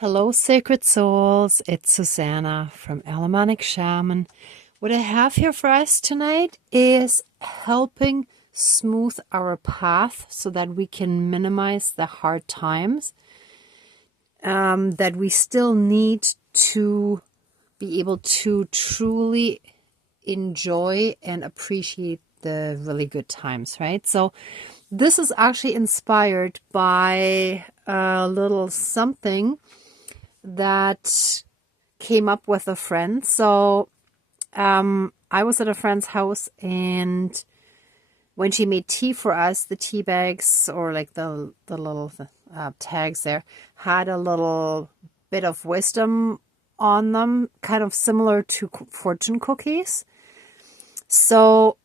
Hello, sacred souls. It's Susanna from Alamanic Shaman. What I have here for us tonight is helping smooth our path so that we can minimize the hard times that we still need to be able to truly enjoy and appreciate the really good times, right? So this is actually inspired by a little something that came up with a friend. So I was at a friend's house, and when she made tea for us, the tea bags, or like the little tags there, had a little bit of wisdom on them, kind of similar to fortune cookies. So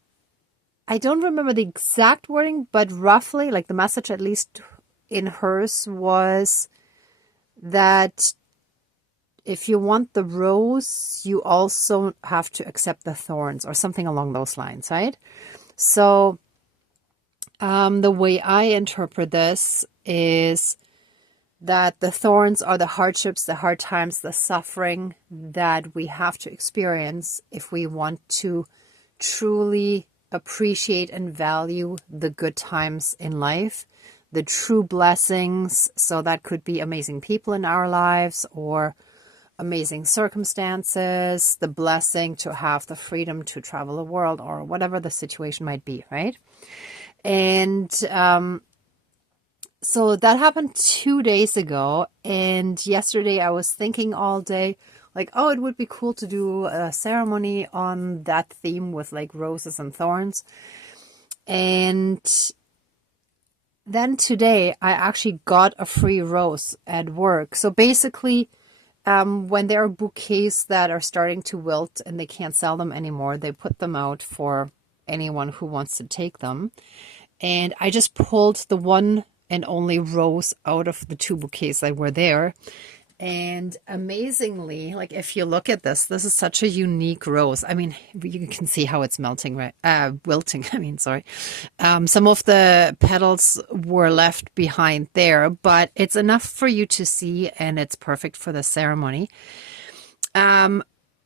I don't remember the exact wording, but roughly, like the message, at least in hers, was that if you want the rose, you also have to accept the thorns, or something along those lines, right? So the way I interpret this is that the thorns are the hardships, the hard times, the suffering that we have to experience if we want to truly appreciate and value the good times in life, the true blessings. So that could be amazing people in our lives, or amazing circumstances, the blessing to have the freedom to travel the world, or whatever the situation might be, right? And so that happened 2 days ago. And yesterday I was thinking all day, like, oh, it would be cool to do a ceremony on that theme with like roses and thorns. And then today I actually got a free rose at work. So basically, when there are bouquets that are starting to wilt and they can't sell them anymore, they put them out for anyone who wants to take them. And I just pulled the one and only rose out of the two bouquets that were there. And amazingly, like if you look at this, this is such a unique rose. I mean, you can see how it's melting, right? Wilting, I mean, sorry. Some of the petals were left behind there, but it's enough for you to see, and it's perfect for the ceremony.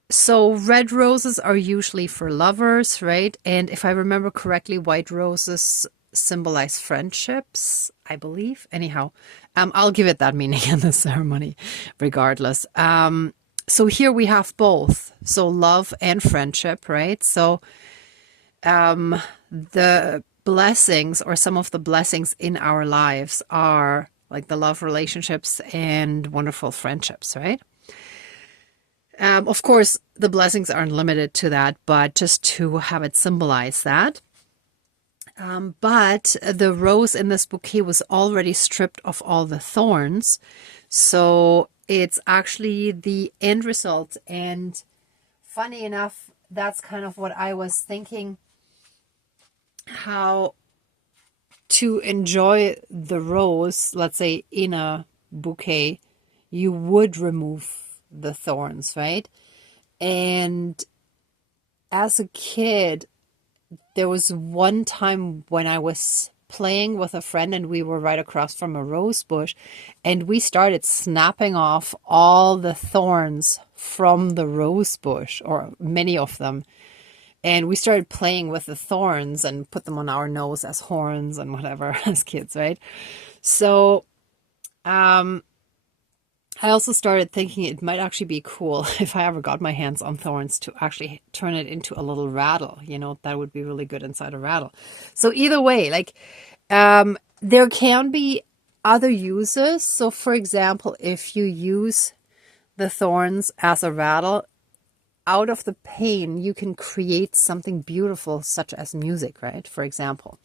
So red roses are usually for lovers, right? And if I remember correctly, white roses symbolize friendships, I believe. Anyhow, I'll give it that meaning in the ceremony, regardless. So here we have both. So love and friendship, right? So the blessings, or some of the blessings in our lives, are like the love relationships and wonderful friendships, right? Of course, the blessings aren't limited to that, but just to have it symbolize that. But the rose in this bouquet was already stripped of all the thorns. So it's actually the end result. And funny enough, that's kind of what I was thinking, how to enjoy the rose, let's say in a bouquet, you would remove the thorns, right? And as a kid, there was one time when I was playing with a friend and we were right across from a rose bush, and we started snapping off all the thorns from the rose bush, or many of them. And we started playing with the thorns and put them on our nose as horns and whatever as kids, right? So I also started thinking it might actually be cool if I ever got my hands on thorns to actually turn it into a little rattle. You know, that would be really good inside a rattle. So either way, like there can be other uses. So for example, if you use the thorns as a rattle, out of the pain, you can create something beautiful, such as music, right? For example.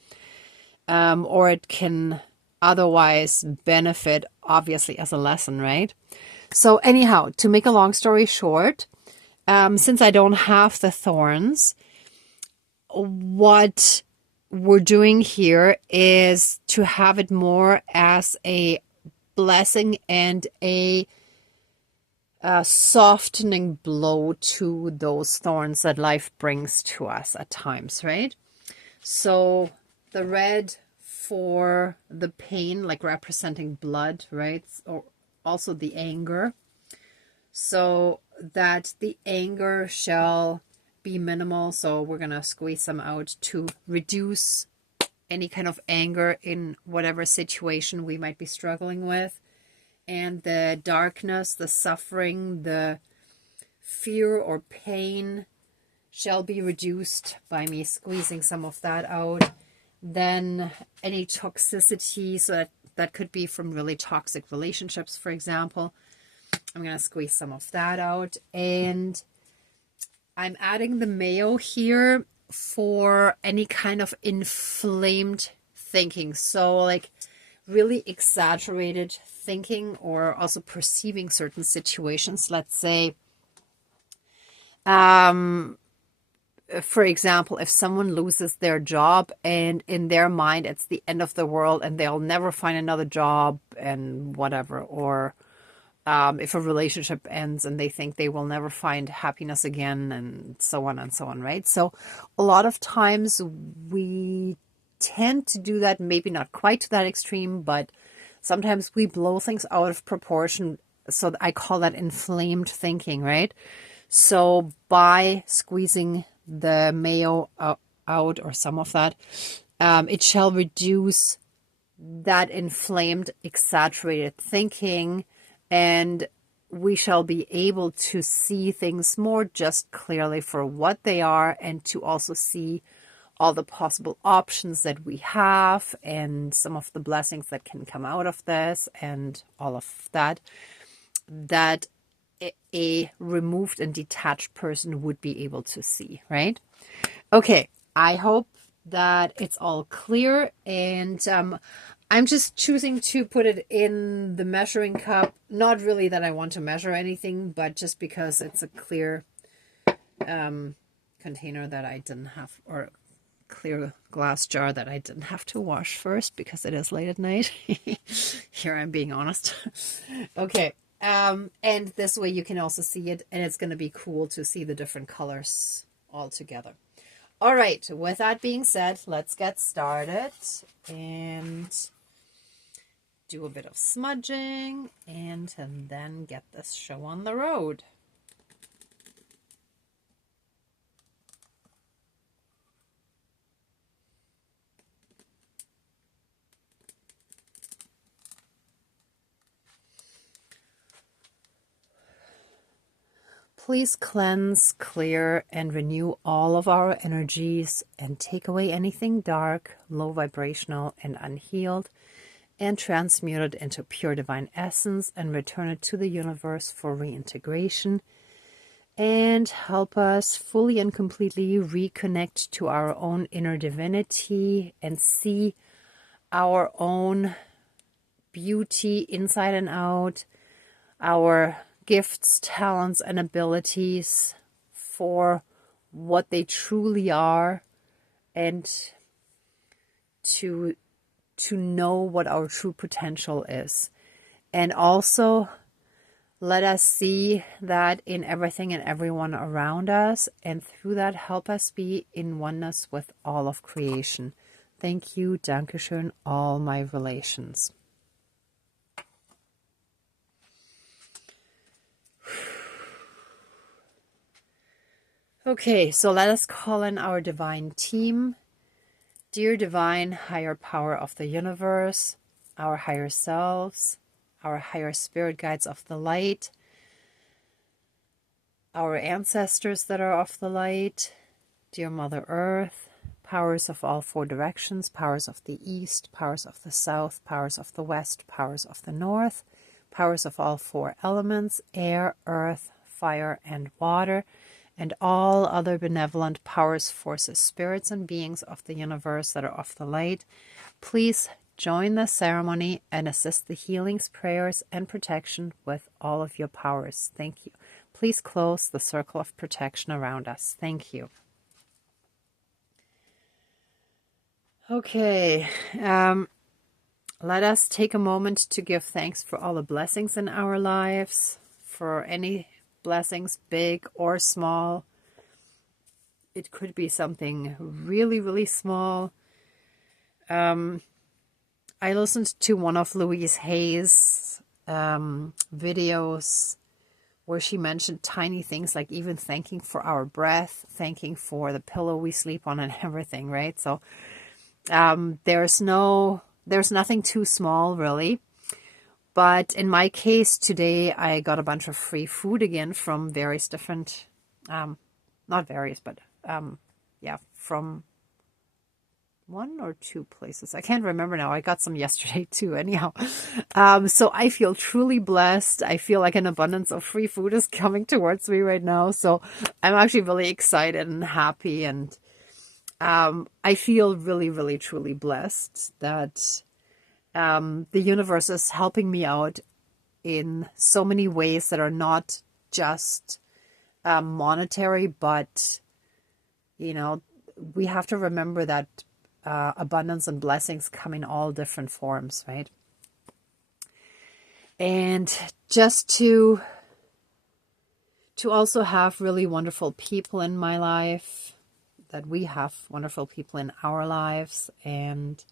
Or it can otherwise benefit, obviously, as a lesson, right? So anyhow, to make a long story short, since I don't have the thorns, what we're doing here is to have it more as a blessing and a softening blow to those thorns that life brings to us at times, right? So the red for the pain, like representing blood, right? Or also the anger, so that the anger shall be minimal. So we're going to squeeze some out to reduce any kind of anger in whatever situation we might be struggling with. And the darkness, the suffering, the fear or pain shall be reduced by me squeezing some of that out. Then any toxicity, so that could be from really toxic relationships, for example. I'm going to squeeze some of that out. And I'm adding the mayo here for any kind of inflamed thinking. So like really exaggerated thinking, or also perceiving certain situations. Let's say, for example, if someone loses their job and in their mind it's the end of the world and they'll never find another job and whatever, or if a relationship ends and they think they will never find happiness again, and so on, right? So a lot of times we tend to do that, maybe not quite to that extreme, but sometimes we blow things out of proportion. So I call that inflamed thinking, right? So by squeezing the mayo out, or some of that, it shall reduce that inflamed, exaggerated thinking, and we shall be able to see things more just clearly for what they are, and to also see all the possible options that we have and some of the blessings that can come out of this, and all of that a removed and detached person would be able to see, right? Okay, I hope that it's all clear, and I'm just choosing to put it in the measuring cup. Not really that I want to measure anything, but just because it's a clear container that I didn't have, or clear glass jar that I didn't have to wash first because it is late at night. Here I'm being honest. Okay. And this way you can also see it, and it's going to be cool to see the different colors all together. All right. With that being said, let's get started and do a bit of smudging and then get this show on the road. Please cleanse, clear, and renew all of our energies, and take away anything dark, low vibrational, and unhealed, and transmute it into pure divine essence, and return it to the universe for reintegration, and help us fully and completely reconnect to our own inner divinity and see our own beauty inside and out, our gifts, talents, and abilities for what they truly are, and to know what our true potential is. And also let us see that in everything and everyone around us, and through that help us be in oneness with all of creation. Thank you, Dankeschön, all my relations. Okay, so let us call in our divine team. Dear divine higher power of the universe, our higher selves, our higher spirit guides of the light, our ancestors that are of the light, dear Mother Earth, powers of all four directions, powers of the east, powers of the south, powers of the west, powers of the north, powers of all four elements, air, earth, fire, and water, and all other benevolent powers, forces, spirits, and beings of the universe that are of the light, please join the ceremony and assist the healings, prayers, and protection with all of your powers. Thank you. Please close the circle of protection around us. Thank you. Okay, let us take a moment to give thanks for all the blessings in our lives, for any blessings, big or small. It could be something really, really small. I listened to one of Louise Hay's videos where she mentioned tiny things like even thanking for our breath, thanking for the pillow we sleep on and everything, right? So there's nothing too small really. But in my case today, I got a bunch of free food again from various different, not various, but yeah, from one or two places. I can't remember now. I got some yesterday too, anyhow. So I feel truly blessed. I feel like an abundance of free food is coming towards me right now. So I'm actually really excited and happy. And I feel really, really, truly blessed that the universe is helping me out in so many ways that are not just monetary, but, you know, we have to remember that abundance and blessings come in all different forms, right? And just to also have really wonderful people in my life, that we have wonderful people in our lives, and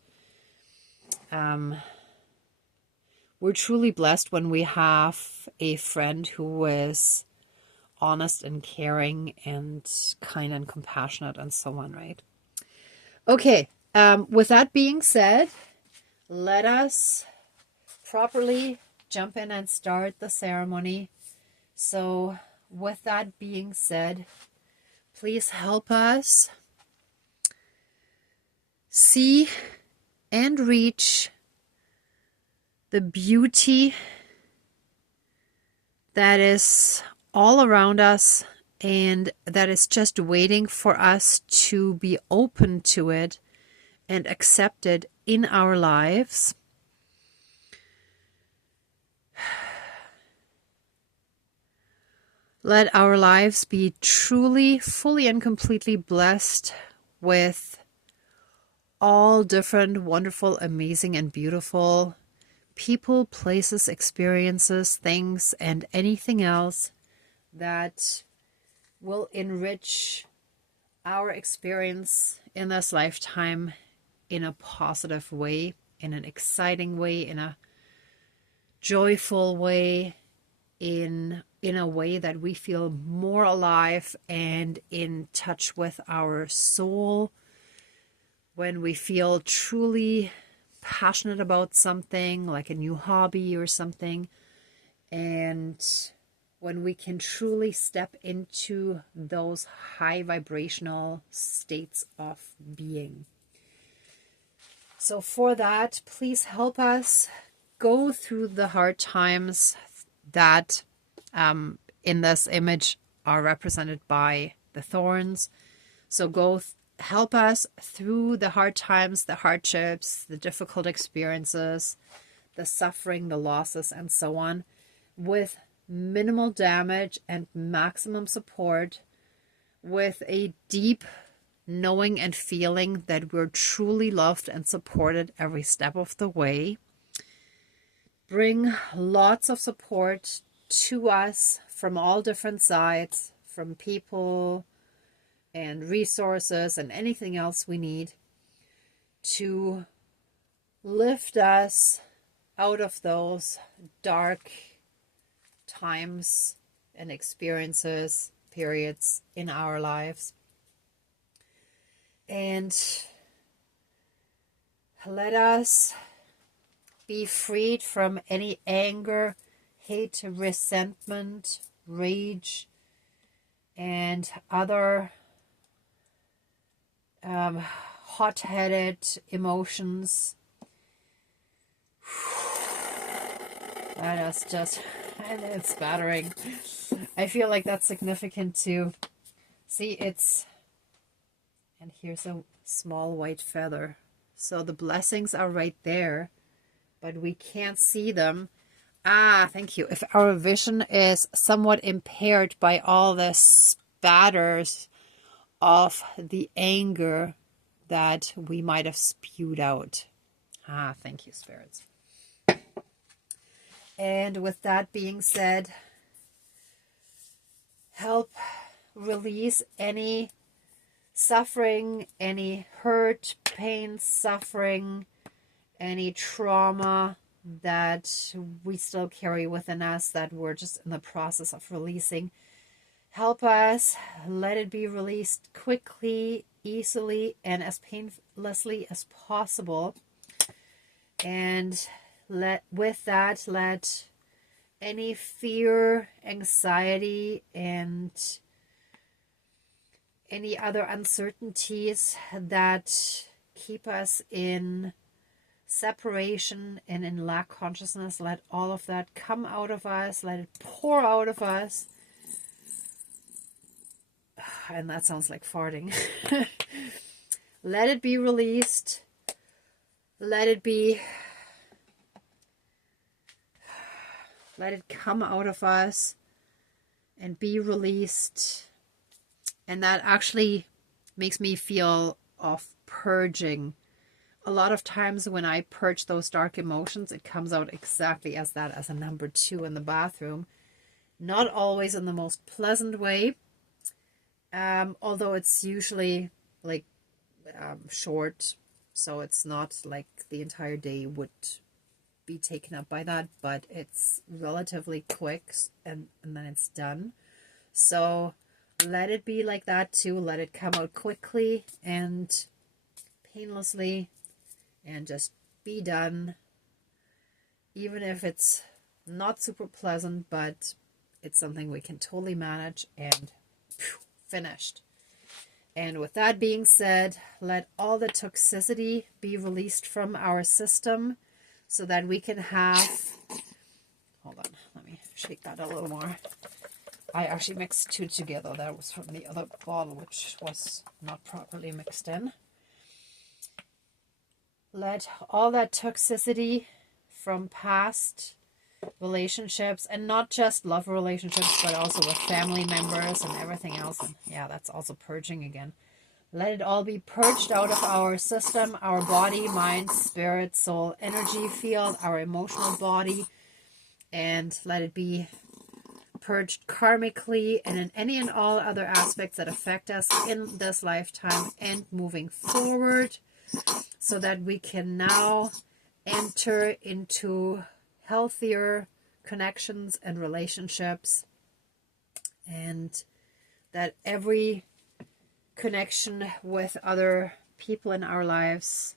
we're truly blessed when we have a friend who is honest and caring and kind and compassionate and so on, right? Okay, with that being said, let us properly jump in and start the ceremony. So with that being said, please help us see and reach the beauty that is all around us and that is just waiting for us to be open to it and accept it in our lives. Let our lives be truly, fully, and completely blessed with all different, wonderful, amazing, and beautiful people, places, experiences, things, and anything else that will enrich our experience in this lifetime in a positive way, in an exciting way, in a joyful way, in a way that we feel more alive and in touch with our soul, when we feel truly passionate about something like a new hobby or something, and when we can truly step into those high vibrational states of being. So for that, please help us go through the hard times that in this image are represented by the thorns. So help us through the hard times, the hardships, the difficult experiences, the suffering, the losses, and so on, with minimal damage and maximum support, with a deep knowing and feeling that we're truly loved and supported every step of the way. Bring lots of support to us from all different sides, from people and resources and anything else we need to lift us out of those dark times and experiences, periods in our lives. And let us be freed from any anger, hate, resentment, rage, and other hot-headed emotions. That is just, and it's battering. I feel like that's significant too. See, and here's a small white feather. So the blessings are right there, but we can't see them. Thank you. If our vision is somewhat impaired by all the spatters of the anger that we might have spewed out. Thank you, spirits. And with that being said, help release any suffering, any hurt, pain, suffering, any trauma that we still carry within us that we're just in the process of releasing. Help us, let it be released quickly, easily, and as painlessly as possible. And let any fear, anxiety, and any other uncertainties that keep us in separation and in lack consciousness, let all of that come out of us, let it pour out of us. And that sounds like farting. Let it be released. Let it come out of us and be released. And that actually makes me feel of purging. A lot of times when I purge those dark emotions, it comes out exactly as that, as a number 2 in the bathroom. Not always in the most pleasant way. Although it's usually like short, so it's not like the entire day would be taken up by that, but it's relatively quick and then it's done. So let it be like that too. Let it come out quickly and painlessly and just be done. Even if it's not super pleasant, but it's something we can totally manage, and finished. And with that being said, let all the toxicity be released from our system so that we can have, hold on, let me shake that a little more. I actually mixed 2 together. That was from the other bottle, which was not properly mixed in. Let all that toxicity from past relationships, and not just love relationships, but also with family members and everything else. And yeah, that's also purging again. Let it all be purged out of our system, our body, mind, spirit, soul, energy field, our emotional body, and let it be purged karmically and in any and all other aspects that affect us in this lifetime and moving forward, so that we can now enter into healthier connections and relationships, and that every connection with other people in our lives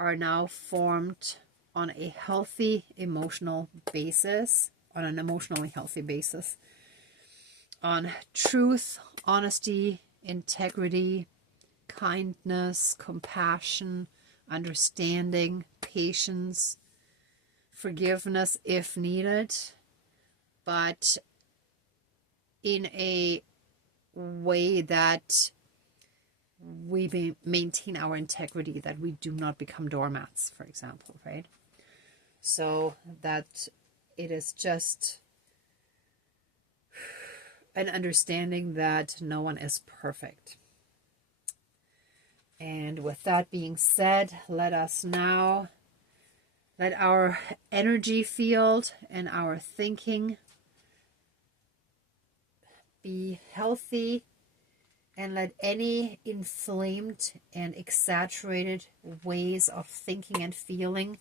are now formed on a healthy emotional basis, on an emotionally healthy basis, on truth, honesty, integrity, kindness, compassion, understanding, patience, forgiveness if needed, but in a way that we maintain our integrity, that we do not become doormats, for example, right? So that it is just an understanding that no one is perfect. And with that being said, let our energy field and our thinking be healthy, and let any inflamed and exaggerated ways of thinking and feeling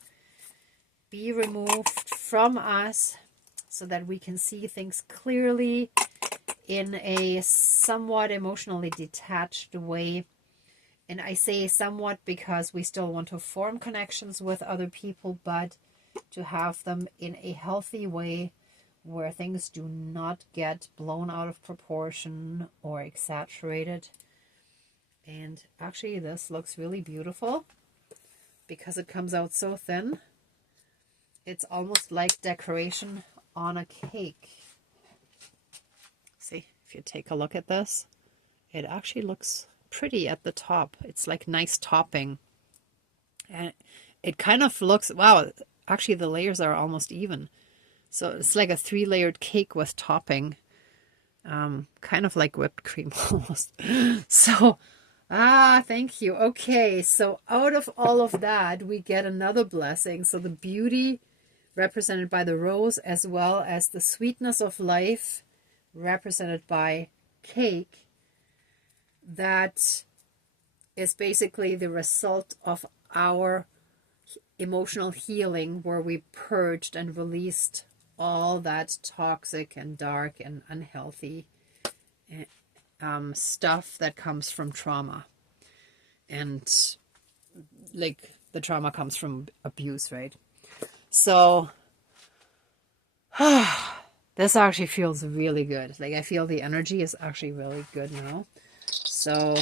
be removed from us, so that we can see things clearly in a somewhat emotionally detached way. And I say somewhat because we still want to form connections with other people, but to have them in a healthy way where things do not get blown out of proportion or exaggerated. And actually this looks really beautiful because it comes out so thin. It's almost like decoration on a cake. See, if you take a look at this, it actually looks pretty at the top. It's like nice topping. And it kind of looks, wow, actually the layers are almost even. So it's like a 3-layered cake with topping. Kind of like whipped cream almost. So, thank you. Okay, so out of all of that, we get another blessing. So the beauty represented by the rose, as well as the sweetness of life represented by cake, that is basically the result of our emotional healing where we purged and released all that toxic and dark and unhealthy stuff that comes from trauma. And like the trauma comes from abuse, right? So this actually feels really good. Like I feel the energy is actually really good now. So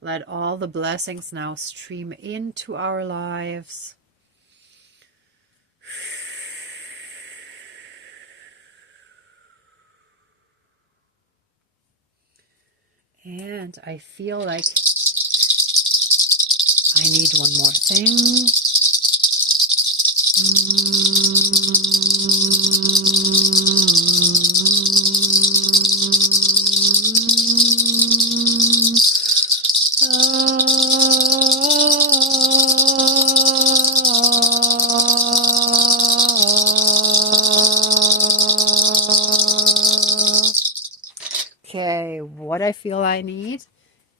let all the blessings now stream into our lives. And I feel like I need one more thing. Okay, what I feel I need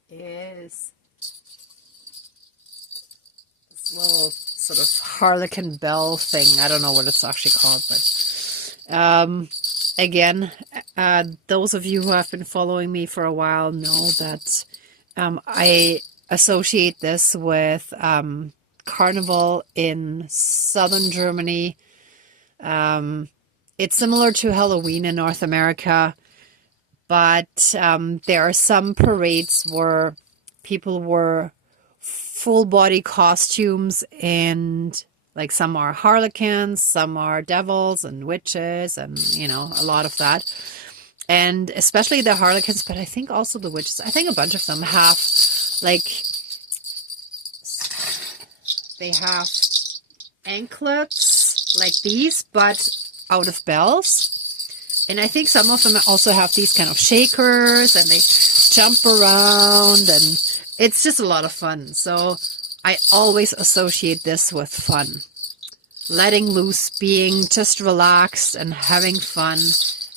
is this little sort of harlequin bell thing. I don't know what it's actually called, but again, those of you who have been following me for a while know that I associate this with Carnival in southern Germany. It's similar to Halloween in North America, but there are some parades where people wear full body costumes, and like some are harlequins, some are devils and witches, and you know, a lot of that. And especially the harlequins, but I think also the witches. I think a bunch of them have like they have anklets like these, but out of bells. And I think some of them also have these kind of shakers, and they jump around, and it's just a lot of fun. So I always associate this with fun. Letting loose, being just relaxed and having fun,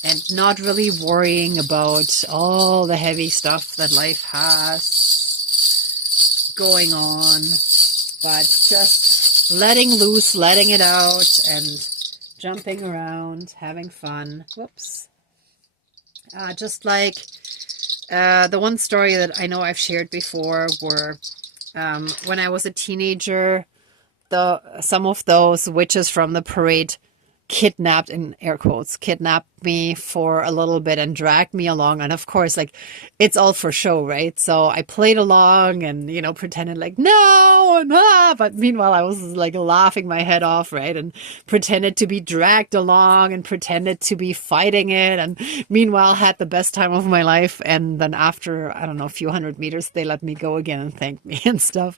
and not really worrying about all the heavy stuff that life has going on, but just letting loose, letting it out, and jumping around, having fun. Whoops. Just like the one story that I know I've shared before, where when I was a teenager, some of those witches from the parade kidnapped, in air quotes, kidnapped me for a little bit and dragged me along. And of course, like, it's all for show, right? So I played along and, you know, pretended like, no, and but meanwhile I was like laughing my head off, right? And pretended to be dragged along and pretended to be fighting it. And meanwhile had the best time of my life. And then after, I don't know, a few hundred meters, they let me go again and thanked me and stuff.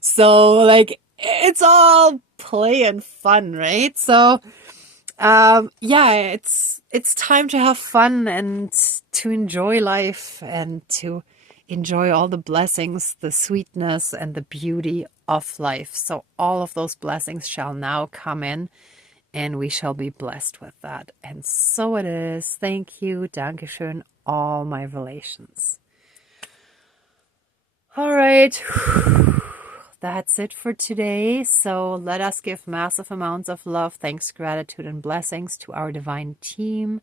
So like, it's all play and fun, right? So yeah, it's time to have fun and to enjoy life and to enjoy all the blessings, the sweetness and the beauty of life. So all of those blessings shall now come in, and we shall be blessed with that. And so it is. Thank you. Dankeschön, all my relations. All right. That's it for today. So let us give massive amounts of love, thanks, gratitude, and blessings to our divine team.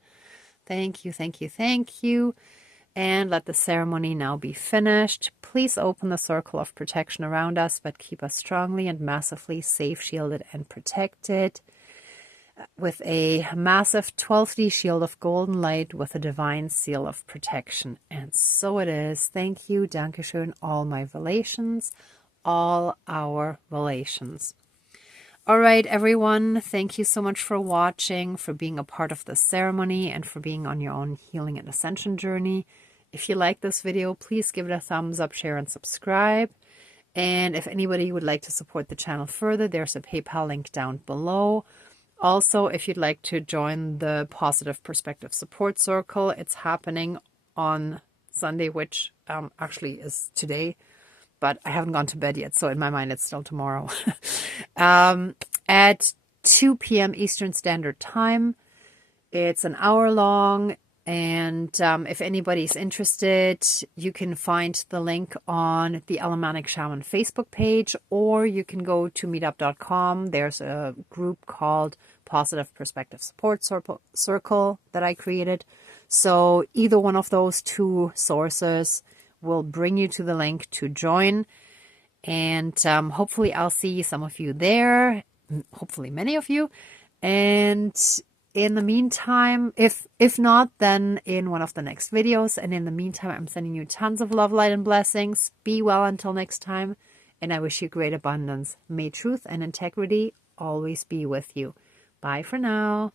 Thank you, thank you, thank you. And let the ceremony now be finished. Please open the circle of protection around us, but keep us strongly and massively safe, shielded, and protected with a massive 12D shield of golden light with a divine seal of protection. And so it is. Thank you, Dankeschön, all my relations, all our relations. All right, everyone, thank you so much for watching, for being a part of the ceremony, and for being on your own healing and ascension journey. If you like this video, please give it a thumbs up, share, and subscribe. And if anybody would like to support the channel further, there's a PayPal link down below. Also, if you'd like to join the Positive Perspective Support Circle, it's happening on Sunday, which actually is today. But I haven't gone to bed yet, so in my mind, it's still tomorrow. At 2 p.m. Eastern Standard Time. It's an hour long, And if anybody's interested, you can find the link on the Alamanic Shaman Facebook page, or you can go to meetup.com. There's a group called Positive Perspective Support Circle that I created. So either one of those two sources will bring you to the link to join. And hopefully I'll see some of you there, hopefully many of you. And in the meantime, if not, then in one of the next videos. And in the meantime, I'm sending you tons of love, light, and blessings. Be well until next time. And I wish you great abundance. May truth and integrity always be with you. Bye for now.